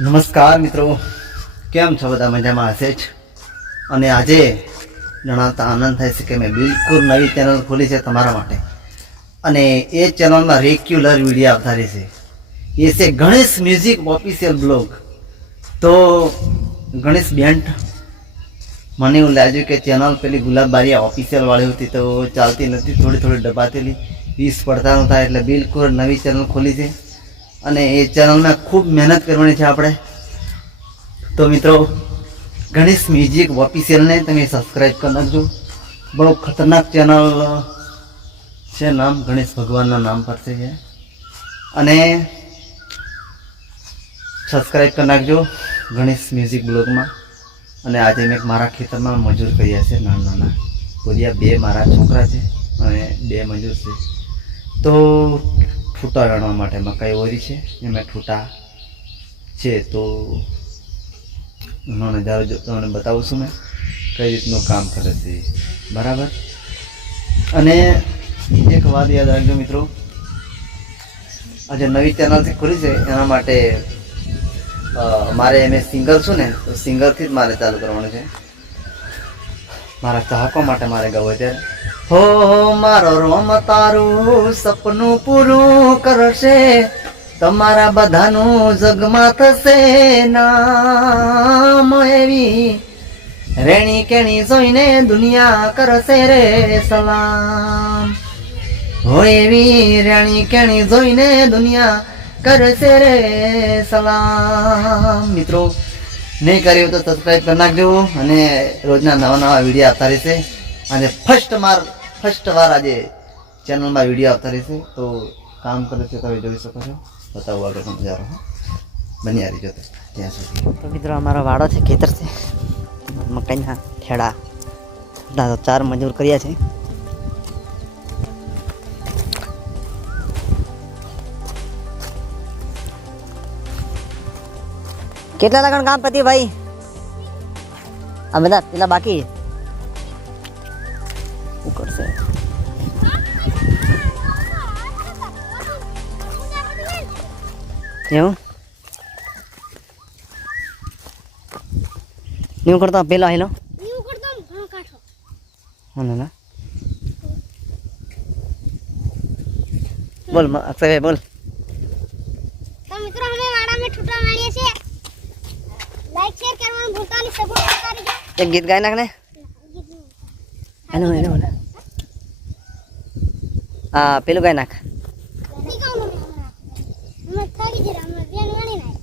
નમસ્કાર મિત્રો. કેમ છો બધા મજામાં હશે જ? અને આજે જણાવતા આનંદ થાય છે કે મેં બિલકુલ નવી ચેનલ ખોલી છે તમારા માટે. અને એ ચેનલમાં રેગ્યુલર વીડિયો આવતા રહેશે. એ છે ગણેશ મ્યુઝિક ઓફિશિયલ બ્લોગ તો ગણેશ બેન્ડ મને એવું લાગ્યું કે ચેનલ પેલી ગુલાબબારીયા ઓફિશિયલ વાળી હતી તો ચાલતી નથી, થોડી થોડી ડબાતેલી વીસ પડતાનું થાય એટલે બિલકુલ નવી ચેનલ ખોલી છે. અને એ ચેનલને ખૂબ મહેનત કરવાની છે આપણે. તો મિત્રો, ગણેશ મ્યુઝિક ઓફિશિયલને તમે સબસ્ક્રાઈબ કરી નાખજો. બહુ ખતરનાક ચેનલ છે નામ, ગણેશ ભગવાનના નામ પર છે અને સબસ્ક્રાઈબ કરી નાખજો ગણેશ મ્યુઝિક બ્લોગમાં. અને આજે મેં મારા ખેતરમાં મજૂર કર્યા છે, નાના નાના. બોલ્યા, બે મારા છોકરા છે અને બે મજૂર છે. તો ઠૂટા રણવા માટે મકાઈ ઓરી છે. એમાં ઠૂટા છે તો એનો નજારો જો તમને બતાવું છું મેં કઈ રીતનું કામ કરે છે. બરાબર? અને એક વાત યાદ રાખજો મિત્રો. આજે નવી ચેનલથી ખુલી છે. એના માટે મારે એમ સિંગર છું ને, તો સિંગરથી જ મારે ચાલુ કરવાનું છે. મારા ચાહકો માટે મારે ગવું છે. હો મારો રોમ તારું સપનું પૂરું કરશે. તમારા બધાનું જગમાં થશે નામ એવી. રેણી કેણી જોઈને દુનિયા કરશે રે સલામ. હો, એવી રેણી કેણી જોઈને દુનિયા કરશે રે સલામ. મિત્રો, નહીં કર્યું તો સબસ્ક્રાઈબ કરી નાખજો અને રોજના નવા નવા વીડિયો આવતા રહેશે. અને ફર્સ્ટ માર ફર્સ્ટ વાર આજે ચેનલમાં વીડિયો આવતા રહેશે, તો કામ કરે છે તમે જોઈ શકો છો. બતાવું આગળ નજારો હો. બની આવી જતો ત્યાં સુધી. તો મિત્રો, અમારો વાડો છે, ખેતર છે. મકાઈના ખેડા. ના ચાર મજૂર કર્યા છે. કેટલા લગણ કામ પતિ ભાઈ? આ બધા પેલા બાકી? એવું ನೀವು ಕೊಡ್ತಾವ ಪೇಲ ಹೇಳು ನೀವು ಕೊಡ್ತಾವ ಹಣ ಕಾಟು ಅವನಲ್ಲ બોલ મ- અક્ષયભાઈ બોલ તો મિત્રો અમે વાડામાં છૂટા મારીએ છીએ લાઈક શેર કરવાનું ભૂલતા નહીં સપોર્ટ કરતા રહેજો એક ગીત ગાઈ નાખ ને એનું એનું આ પેલું ગાઈ નાખ અમે થાકી જરા અમે બેન ગણી નાખ